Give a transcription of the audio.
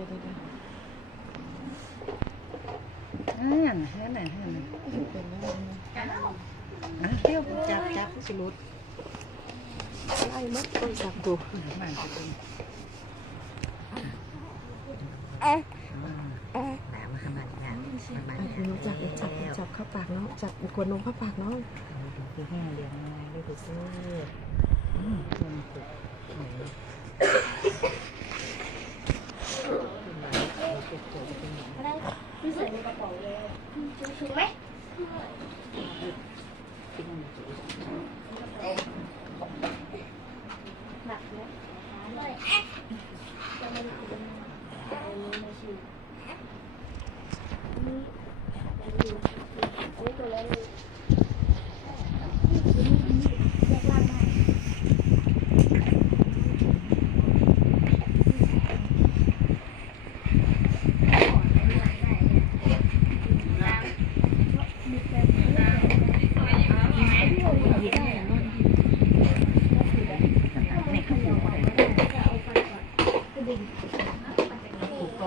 ดี๋ยวเดี๋ยวเดี๋ยวอ่าเฮ้ยน่ะเฮ้ยน่ะเป็นแล้วนะอะเที่ยวจับจับสิรุดไล่มัดต้นสับดูมาสิรุดแต่ว่ามันงานมันอะคุณน้องจับจับจับเข้าปากน้องจับกวนนมเข้าปากน้องคือห้าเลี้ยงมาได้ดูซิอืมมันสุก ไม่ใส่ในกระเป๋าเลยถูกไหมหนักไหม ถูกต้